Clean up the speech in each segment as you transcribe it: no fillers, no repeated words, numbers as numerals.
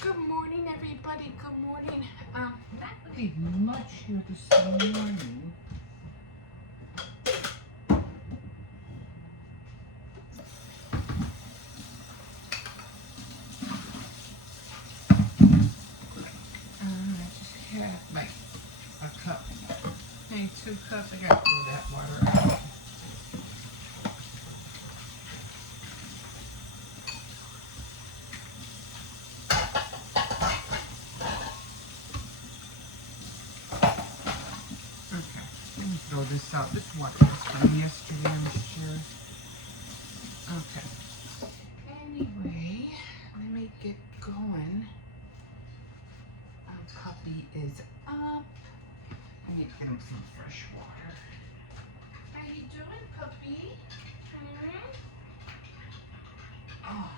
Good morning, everybody. Good morning. Not really much here this morning. I just had a cup. Hey, 2 cups. I got to throw that water out. Okay, let me throw this out. This water was from yesterday, I'm sure. Okay. Anyway, let me get going. Our puppy is up. I need to get him some fresh water. How you doing, puppy? Oh.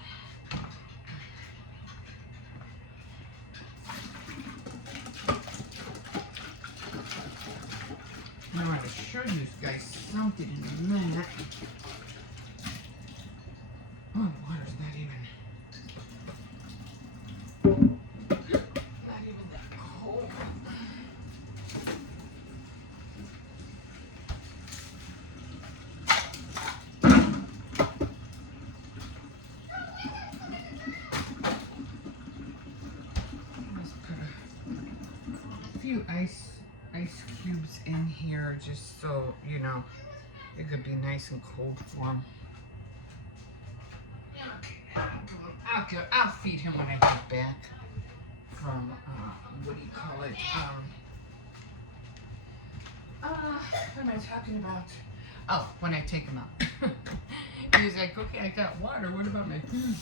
Now I want to show you guys something in a minute. Oh, the water's not even that cold. Let's put a few ice cubes in here just so, you know, it could be nice and cold for him. Okay, I'll feed him when I get back from, what do you call it? What am I talking about? Oh, when I take him out. He's like, okay, I got water. What about my food?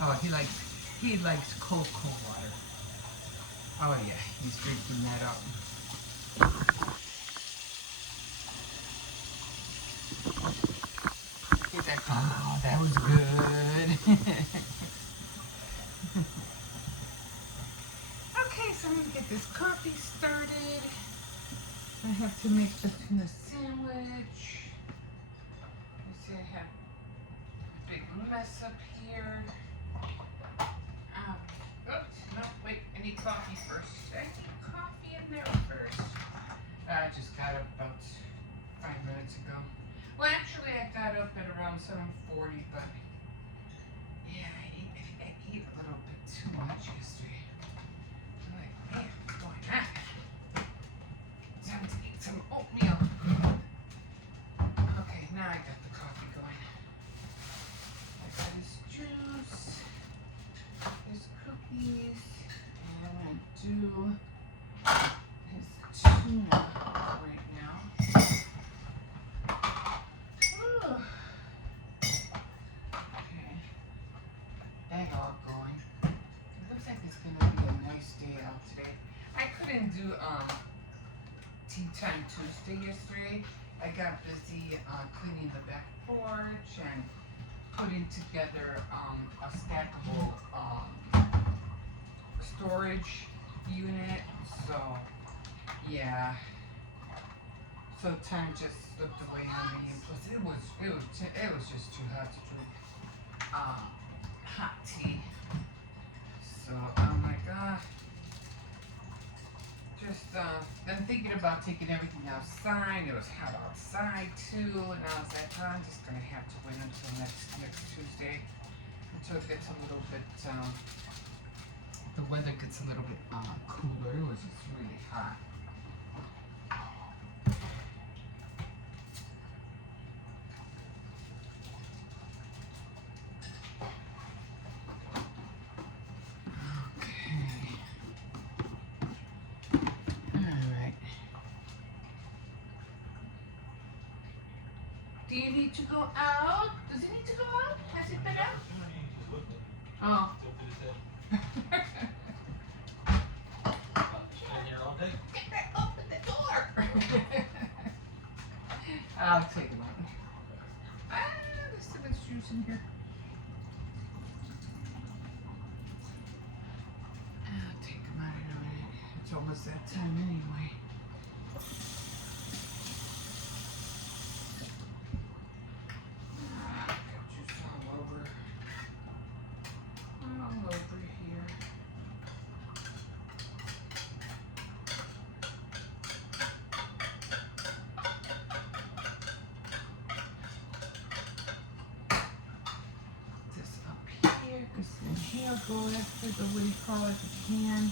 Oh, he likes cold water. Oh yeah, he's drinking that up. He's like, oh, that was good. Okay, so I'm gonna get this coffee started. I have to make the tuna sandwich. You see, I have a big mess up here. Oops, no, wait, I need coffee first. I need coffee in there first. I just got up about 5 minutes ago. Well, actually, I got up at around 7:40, but yeah, I ate a little bit too much yesterday. I'm like, man, what's going on? Time to eat some oatmeal. Okay, now I got the coffee going. I got his juice, his cookies, and I'm gonna do his tuna right now. Okay, that all going. It looks like it's gonna be a nice day out today. I couldn't do Tea Time Tuesday yesterday. I got busy cleaning the back porch and putting together a stackable storage unit. So yeah, so time just slipped away on me. And plus, it was just too hot to drink hot tea. So I'm like, just then thinking about taking everything outside. It was hot outside too, and I was like, I'm just gonna have to wait until next Tuesday until it gets a little bit the weather gets a little bit cooler. It was just really hot. Do you need to go out? Does it need to go out? Has it been out? Oh. Open the door. I'll take him out. There's so much juice in here. I'll take him out in a minute. It's almost that time anyway. All over here. this inhale go after the, what do you call it, the can.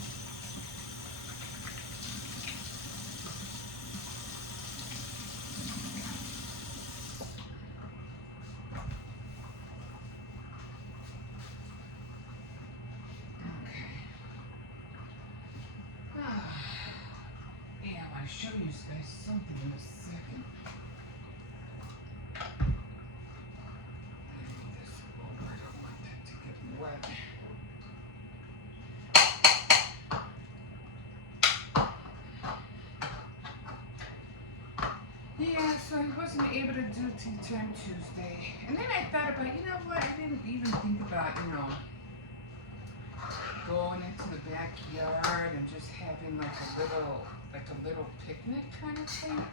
Yeah, I want to show you guys something in a second. Move this over. I don't want that to get wet. Yeah, so I wasn't able to do Tea Time Tuesday. And then I thought about, you know what, I didn't even think about, going into the backyard and just having like a little picnic kind of thing.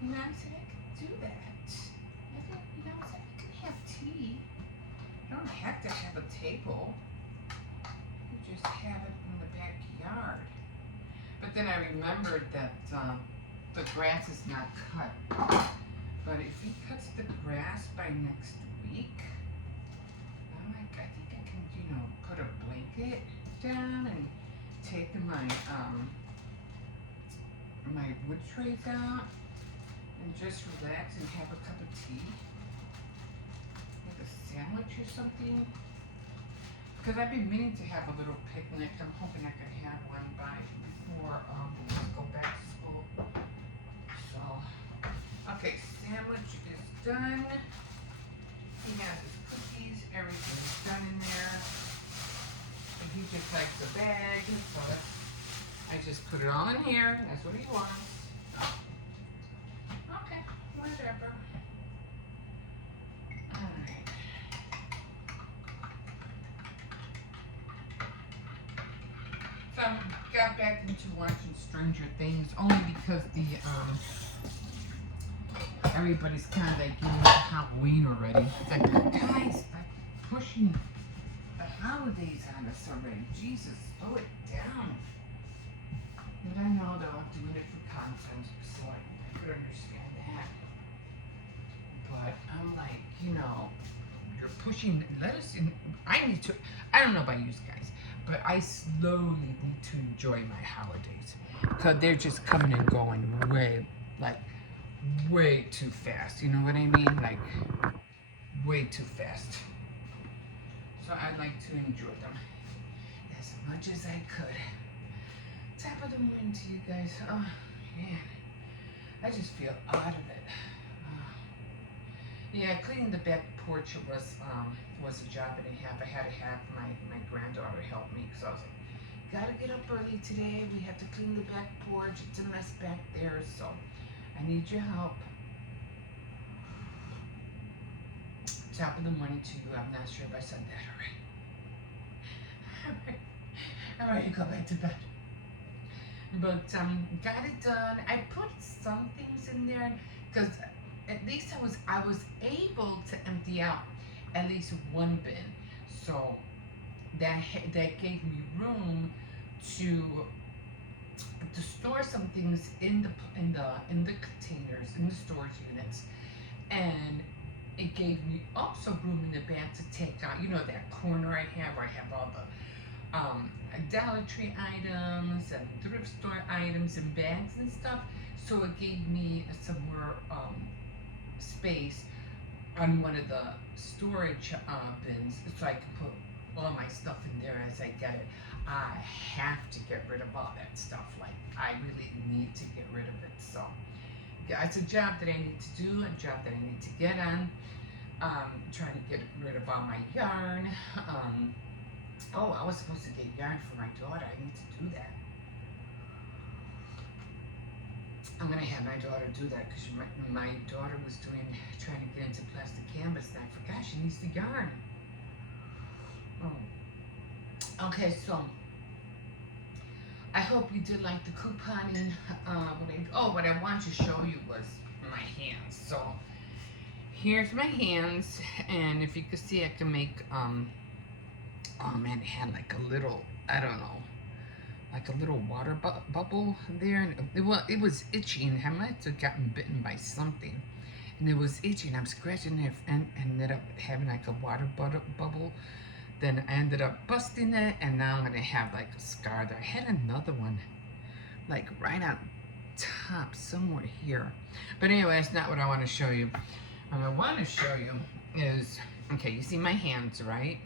You know, I said I could do that. I said, I could have tea. I don't have to have a table. I could just have it in the backyard. But then I remembered that the grass is not cut. But if he cuts the grass by next week, I'm like, I think I can, put a blanket down and take my my wood trays out and just relax and have a cup of tea, like a sandwich or something. Because I've been meaning to have a little picnic. I'm hoping I could have one before we go back to school. So, okay, sandwich is done. He has his cookies, everything's done in there. And he just likes the bag, so I just put it all in here. That's what he wants. Okay, whatever. Alright. So I got back into watching Stranger Things only because everybody's kind of like getting Halloween already. It's like, guys, I'm pushing the holidays on us already. Jesus, slow it down. But I know they're all doing it for content, so I could understand that. But I'm like, you're pushing, let us in. I don't know about you guys, but I slowly need to enjoy my holidays. Because they're just coming and going way too fast. You know what I mean? Like, way too fast. So I like to enjoy them as much as I could. Top of the morning to you guys. Oh, man. I just feel out of it. Yeah, cleaning the back porch was a job and a half. I had to have my granddaughter help me because I was like, gotta get up early today. We have to clean the back porch. It's a mess back there, so I need your help. Top of the morning to you. I'm not sure if I said that already. I'm ready to go back to bed. But got it done. I put some things in there because at least I was able to empty out at least one bin, so that gave me room to store some things in the containers, in the storage units, and it gave me also room in the back to take out, that corner I have where I have all the Dollar Tree items and thrift store items and bags and stuff. So it gave me some more space on one of the storage bins, so I can put all my stuff in there as I get it. I have to get rid of all that stuff. Like, I really need to get rid of it. So it's a job that I need to do, a job that I need to get on. Trying to get rid of all my yarn. Oh, I was supposed to get yarn for my daughter. I need to do that. I'm gonna have my daughter do that because my daughter was trying to get into plastic canvas, and I forgot she needs the yarn. Oh. Okay, so I hope you did like the couponing. What I wanted to show you was my hands. So here's my hands, and if you could see, I can make oh man, it had like a little, I don't know, like a little water bubble there, and it was itchy, and I must have gotten bitten by something, and it was itchy, and I'm scratching it, and ended up having like a water bubble Then I ended up busting it, and now I'm gonna have like a scar there. I had another one, like right on top somewhere here. But anyway, that's not what I want to show you. What I want to show you is, okay, you see my hands, right?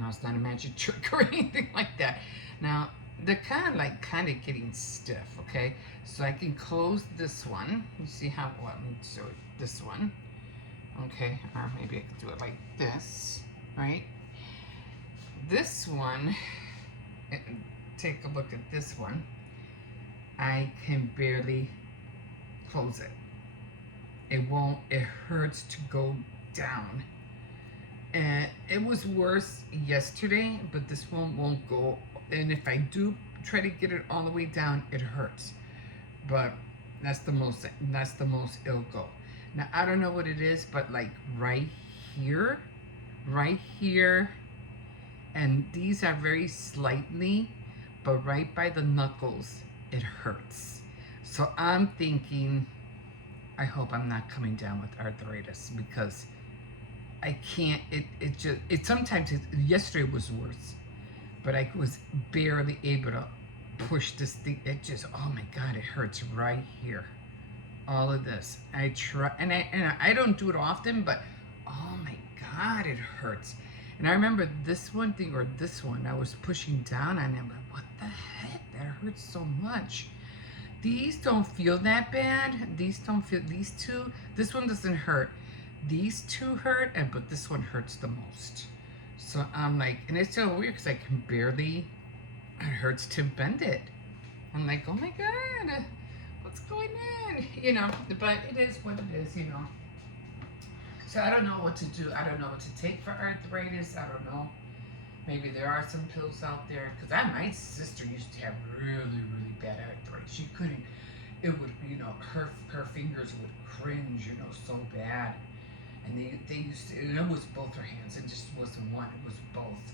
No, it's not a magic trick or anything like that. Now, they're kind of getting stiff, okay? So I can close this one. You see how, well, let me show it, this one. Okay, or maybe I could do it like this, right? This one, take a look at this one. I can barely close it. It won't, it hurts to go down. And it was worse yesterday, but this one won't go. And if I do try to get it all the way down, it hurts. But that's the most it'll go. Now I don't know what it is, but like right here, and these are very slightly, but right by the knuckles, it hurts. So I'm thinking, I hope I'm not coming down with arthritis, because I can't, it sometimes, yesterday was worse, but I was barely able to push this thing. It just, oh my God, it hurts right here. All of this. I try, and I don't do it often, but oh my God, it hurts. And I remember this one thing, or this one, I was pushing down on them, like, what the heck? That hurts so much. These don't feel that bad. These don't feel, these two, this one doesn't hurt. These two hurt, but this one hurts the most. So I'm like, and it's so weird because I can barely, it hurts to bend it. I'm like, oh my God, what's going on? You know, but it is what it is, you know. So I don't know what to do. I don't know what to take for arthritis. I don't know. Maybe there are some pills out there. Because my sister used to have really, really bad arthritis. She couldn't, it would, you know, her fingers would cringe, you know, so bad. And they used to, and it was both her hands. It just wasn't one, it was both.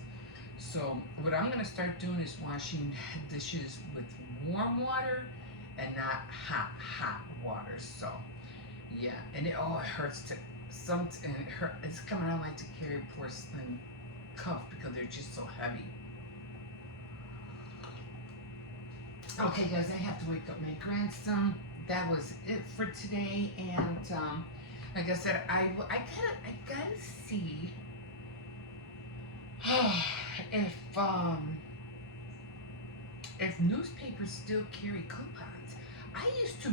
So what I'm going to start doing is washing dishes with warm water and not hot water. So yeah, and it hurts to and it's coming out like to carry porcelain cup because they're just so heavy. Okay guys, I have to wake up my grandson. That was it for today, and like I said, I gotta see if newspapers still carry coupons. I used to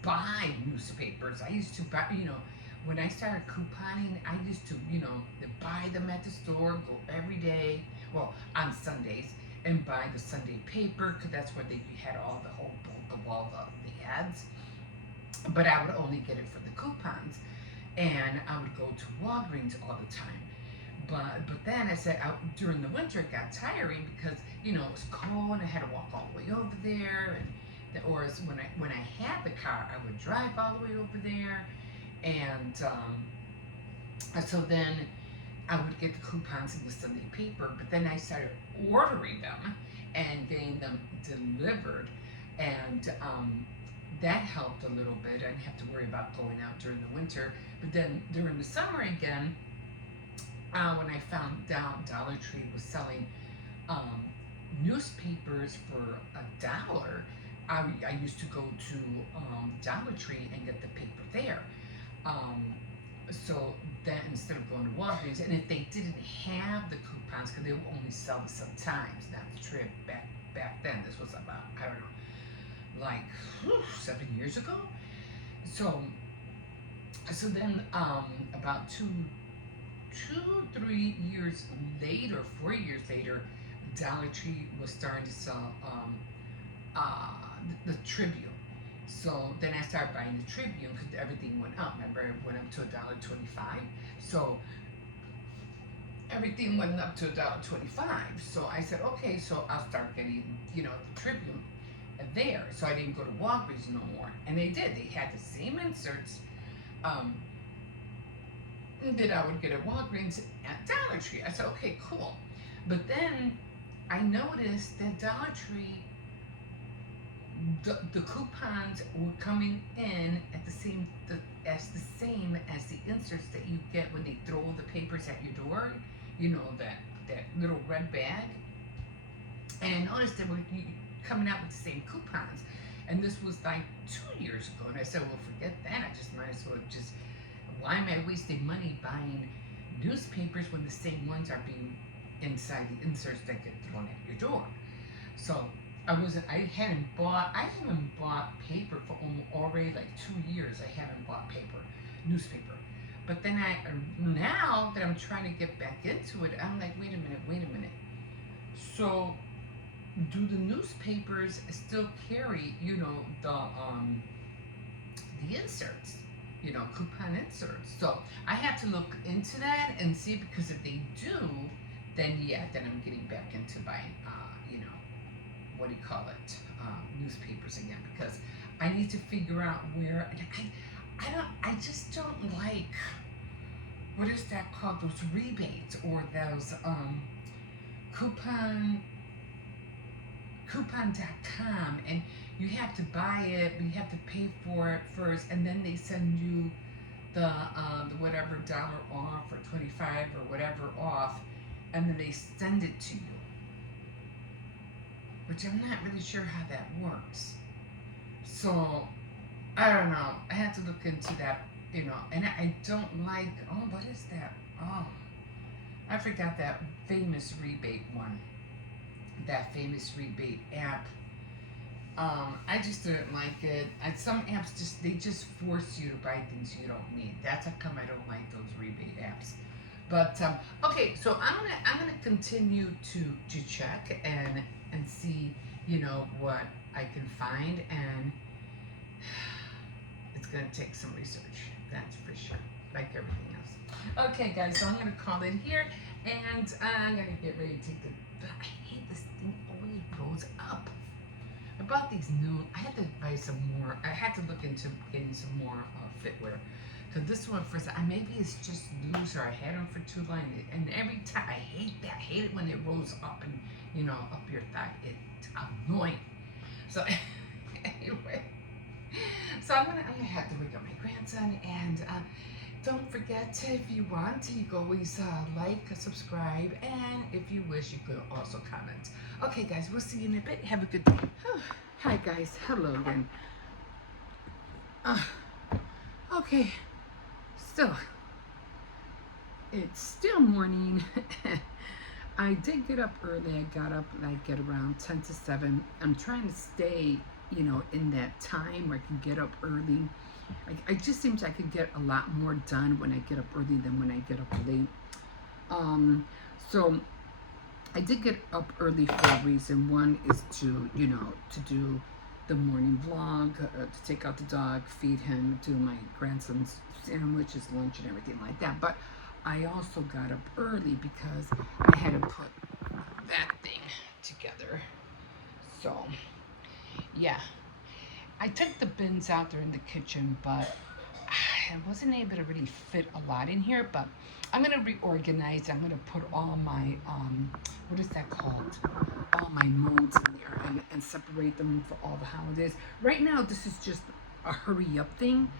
buy newspapers. I used to buy, you know, when I started couponing, I used to, you know, buy them at the store, go every day, well, on Sundays, and buy the Sunday paper, because that's where they had all the whole bulk of all the ads. But I would only get it for the coupons, and I would go to Walgreens all the time. But then I said, during the winter it got tiring because, you know, it was cold and I had to walk all the way over there, or when I had the car, I would drive all the way over there, and so then I would get the coupons in the Sunday paper. But then I started ordering them and getting them delivered, and that helped a little bit. I didn't have to worry about going out during the winter. But then during the summer again, when I found out Dollar Tree was selling newspapers for $1, I used to go to Dollar Tree and get the paper there. So that instead of going to Walgreens, and if they didn't have the coupons, because they would only sell them sometimes, not the trip back then. This was about, I don't know, like 7 years ago. So then about 3 years later, 4 years later, Dollar Tree was starting to sell the Tribune. So then I started buying the Tribune because everything went up. Remember, it went up to $1.25. So everything went up to $1.25. So I said, okay, so I'll start getting, you know, the Tribune there. So I didn't go to Walgreens no more. And they did. They had the same inserts that I would get at Walgreens at Dollar Tree. I said, okay, cool. But then I noticed that Dollar Tree, the coupons were coming in at the same as the inserts that you get when they throw the papers at your door. You know, that little red bag, and I noticed they were coming out with the same coupons. And this was like 2 years ago. And I said, well, forget that. I just might as well just, why am I wasting money buying newspapers when the same ones are being inside the inserts that get thrown at your door? So I haven't bought paper for already like 2 years. I haven't bought newspaper. But then now that I'm trying to get back into it, I'm like, wait a minute. So do the newspapers still carry, the inserts, coupon inserts? So I have to look into that and see, because if they do, then I'm getting back into buying, newspapers again, because I need to figure out where. I just don't like, what is that called? Those rebates or those coupon.com, and you have to buy it, but you have to pay for it first, and then they send you the whatever dollar off or 25 or whatever off, and then they send it to you. Which I'm not really sure how that works. So I don't know. I have to look into that, and I don't like, what is that? I forgot that famous rebate one. That famous rebate app. I just didn't like it. Some apps just force you to buy things you don't need. That's how come I don't like those rebate apps. But okay, so I'm gonna continue to check and see, what I can find, and it's gonna take some research. That's for sure, like everything else. Okay, guys, so I'm gonna call in here, and I'm gonna get ready to take I hate this thing always goes up. I bought these new. I had to buy some more. I had to look into getting some more footwear. Cause this one, first, maybe it's just loose, or I had them for too long, and every time I hate that. I hate it when it rolls up and up your thigh. It's annoying. So anyway, so I'm gonna have to wake up my grandson, and don't forget, if you want, you can always like, subscribe, and if you wish, you could also comment. Okay, guys, we'll see you in a bit. Have a good day. Hi, guys. Hello again. Okay. So, it's still morning. I did get up early. I got up like at around 10 to 7. I'm trying to stay, in that time where I can get up early. It just seems I could get a lot more done when I get up early than when I get up late. So I did get up early for a reason. One is to do the morning vlog, to take out the dog, feed him, do my grandson's sandwiches, lunch, and everything like that. But I also got up early because I had to put that thing together. So, yeah. I took the bins out there in the kitchen, but I wasn't able to really fit a lot in here. But I'm going to reorganize. I'm going to put all my, what is that called? All my molds in there and separate them for all the holidays. Right now, this is just a hurry up thing,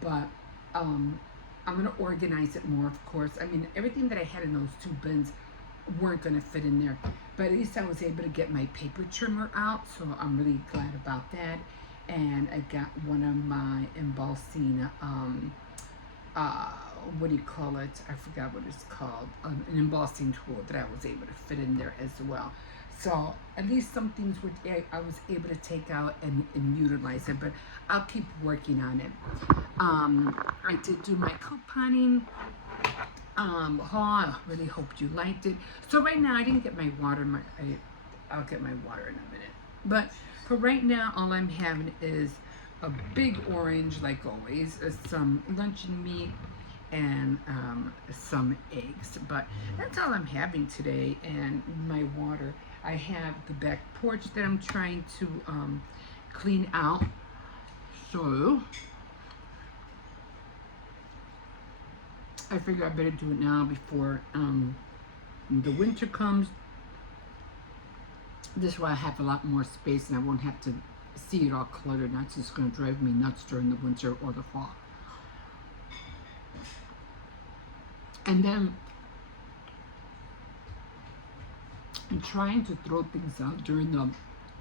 but I'm going to organize it more, of course. I mean, everything that I had in those 2 bins weren't going to fit in there, but at least I was able to get my paper trimmer out, so I'm really glad about that. And I got one of my embossing, what do you call it? I forgot what it's called. An embossing tool that I was able to fit in there as well. So at least some things I was able to take out and utilize it, but I'll keep working on it. I did do my couponing haul. I really hoped you liked it. So right now I didn't get my water. I'll get my water in a minute. But for right now, all I'm having is a big orange, like always, some luncheon meat, and some eggs. But that's all I'm having today, and my water. I have the back porch that I'm trying to clean out. So I figure I better do it now before the winter comes. This way I have a lot more space and I won't have to see it all cluttered. That's just going to drive me nuts during the winter or the fall. And then I'm trying to throw things out during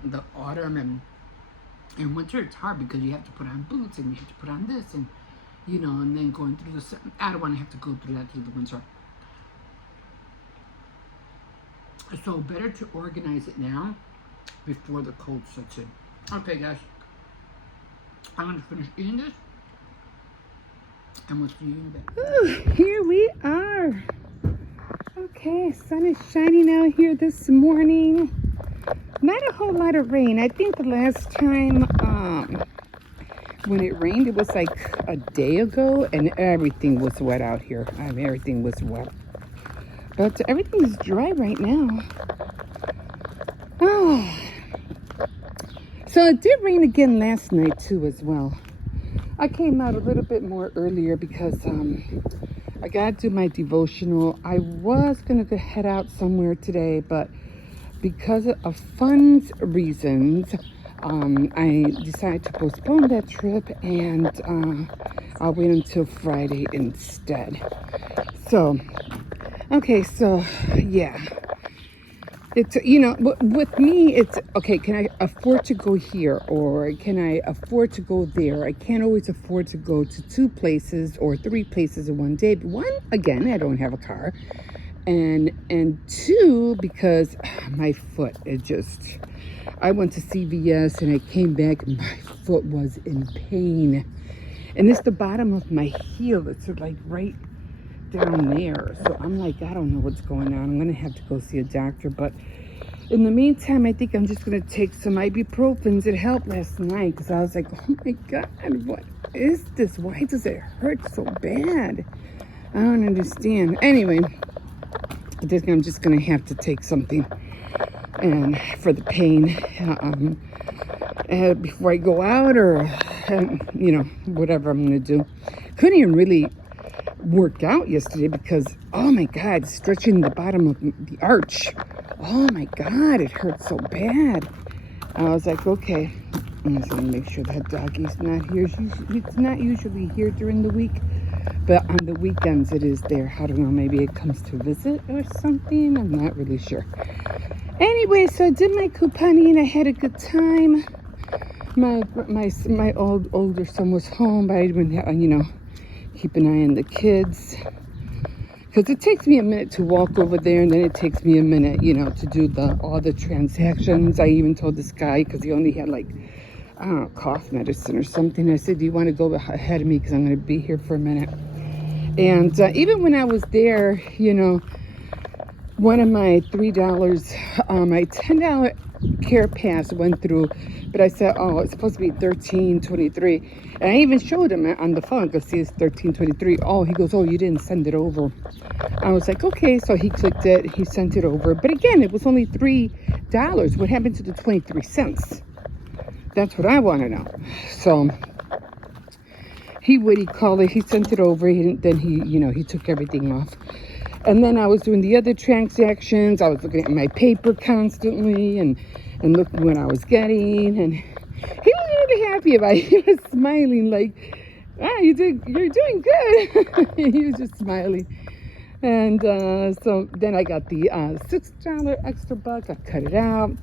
the autumn and winter. It's hard because you have to put on boots and you have to put on this and and then going through the. I don't want to have to go through that through the winter. So better to organize it now before the cold sets in. Okay, guys, I'm gonna finish eating this, and we'll see you in a bit. Ooh, here we are. Okay, sun is shining out here this morning. Not a whole lot of rain. I think the last time when it rained, it was like a day ago, and everything was wet out here. I mean, everything was wet. But everything is dry right now. Oh. So it did rain again last night too as well. I came out a little bit more earlier because I got to do my devotional. I was going to head out somewhere today, but because of funds reasons, I decided to postpone that trip, and I'll wait until Friday instead. So, okay, so yeah. It's, with me, it's, okay, can I afford to go here or can I afford to go there? I can't always afford to go to 2 places or 3 places in one day. But 1, again, I don't have a car. And 2, because my foot, I went to CVS and I came back and my foot was in pain. And it's the bottom of my heel. It's like right down there. So I'm like, I don't know what's going on. I'm going to have to go see a doctor. But in the meantime, I think I'm just going to take some ibuprofens. It helped last night because I was like, oh my God, what is this? Why does it hurt so bad? I don't understand. Anyway, I think I'm just going to have to take something and for the pain before I go out or, whatever I'm going to do. Couldn't even really work out yesterday because, oh my God, stretching the bottom of the arch. Oh my God, it hurt so bad. I was like, okay, I'm just going to make sure that doggy's not here. It's not usually here during the week, but on the weekends it is there. I don't know, maybe it comes to visit or something. I'm not really sure. Anyway, so I did my couponing. I had a good time. My older son was home, but I didn't, keep an eye on the kids. Because it takes me a minute to walk over there, and then it takes me a minute, to do all the transactions. I even told this guy, because he only had cough medicine or something. I said, do you want to go ahead of me? Because I'm going to be here for a minute. And even when I was there, one of my $3, my $10 care pass went through, but I said, oh, it's supposed to be $13.23, and I even showed him on the phone because it's $13.23. Oh, he goes, oh, you didn't send it over. I was like, okay. So he clicked it, he sent it over, but again, it was only $3. What happened to the 23 cents? That's what I want to know. So he sent it over, then he took everything off. And then I was doing the other transactions. I was looking at my paper constantly and looking what I was getting. And he was really happy about it. He was smiling like, you're doing good. He was just smiling. And so then I got the $6 extra buck. I cut it out.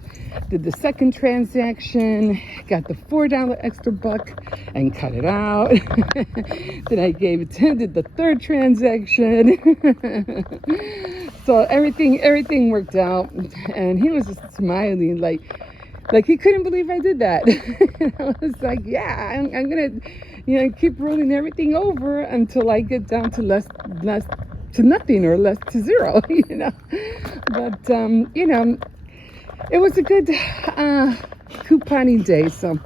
Did the second transaction. Got the $4 extra buck and cut it out. Then I did the third transaction. So everything worked out. And he was just smiling like he couldn't believe I did that. I was like, yeah, I'm going to keep rolling everything over until I get down to less to nothing or less to zero, But, it was a good couponing day, so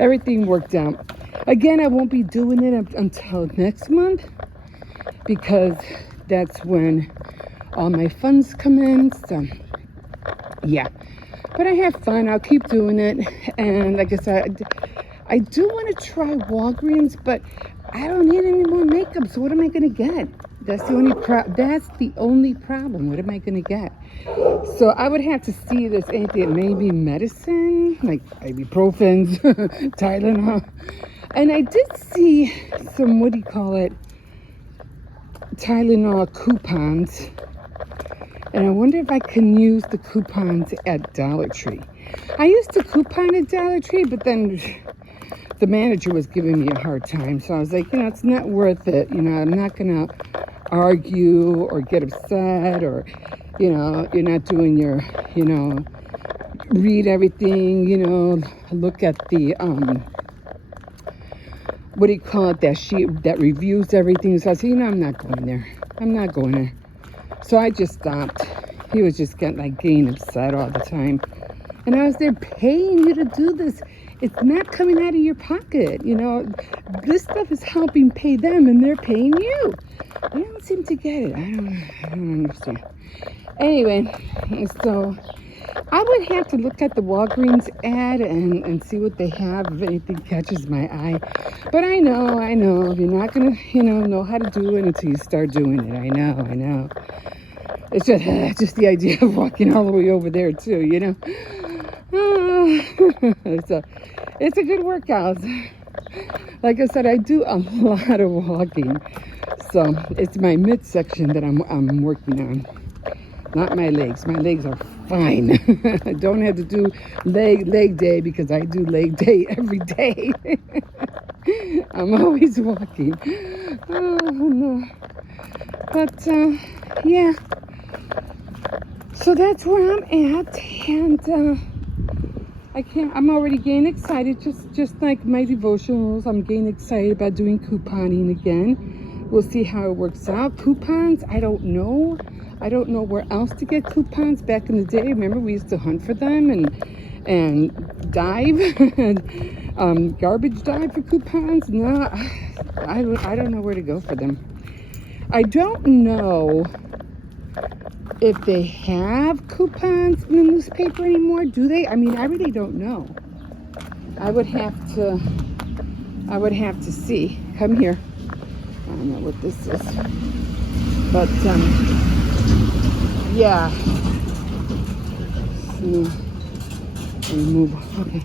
everything worked out. Again, I won't be doing it until next month because that's when all my funds come in, so yeah. But I have fun. I'll keep doing it. And like I said, I do want to try Walgreens, but I don't need any more makeup, so what am I going to get? That's the only problem. What am I going to get? So I would have to see if there's anything, maybe medicine, like ibuprofen, Tylenol. And I did see some, Tylenol coupons. And I wonder if I can use the coupons at Dollar Tree. I used to coupon at Dollar Tree, but then the manager was giving me a hard time. So I was like, it's not worth it. I'm not going to argue or get upset, or, you're not doing your, read everything, look at the, what do you call it, that sheet that reviews everything. So I said, I'm not going there. I'm not going there. So I just stopped. He was just getting upset all the time. And I was there paying you to do this. It's not coming out of your pocket. This stuff is helping pay them, and they're paying you. They don't seem to get it. I don't understand. Anyway, so I would have to look at the Walgreens ad and see what they have, if anything catches my eye. But I know, you're not going to, know how to do it until you start doing it. I know. It's just the idea of walking all the way over there too, It's a good workout. Like I said, I do a lot of walking. So it's my midsection that I'm working on. Not my legs. My legs are fine. I don't have to do leg day because I do leg day every day. I'm always walking. Oh no. But yeah. So that's where I'm at, and I'm already getting excited, just like my devotionals. I'm getting excited about doing couponing again. We'll see how it works out. Coupons, I don't know where else to get coupons. Back in the day, remember, we used to hunt for them and dive, garbage dive for coupons. No, I don't know where to go for them. I don't know if they have coupons in the newspaper anymore. Do they? I mean, I really don't know. I would have to see. Come here. I don't know what this is. But yeah. Remove. Okay.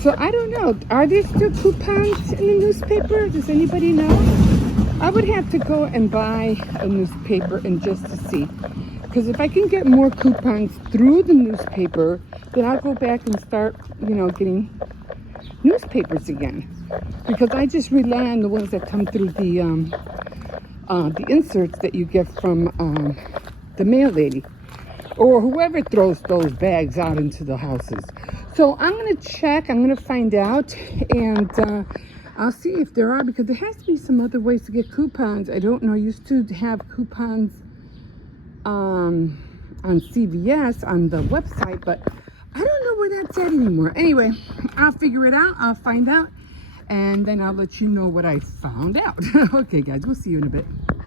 So I don't know. Are there still coupons in the newspaper? Does anybody know? I would have to go and buy a newspaper and just to see. Because if I can get more coupons through the newspaper, then I'll go back and start, getting newspapers again. Because I just rely on the ones that come through the inserts that you get from the mail lady, or whoever throws those bags out into the houses. So I'm going to check. I'm going to find out, and I'll see if there are, because there has to be some other ways to get coupons. I don't know. I used to have coupons on CVS on the website, but I don't know where that's at anymore. Anyway, I'll figure it out. I'll find out, and then I'll let you know what I found out. Okay, guys, we'll see you in a bit.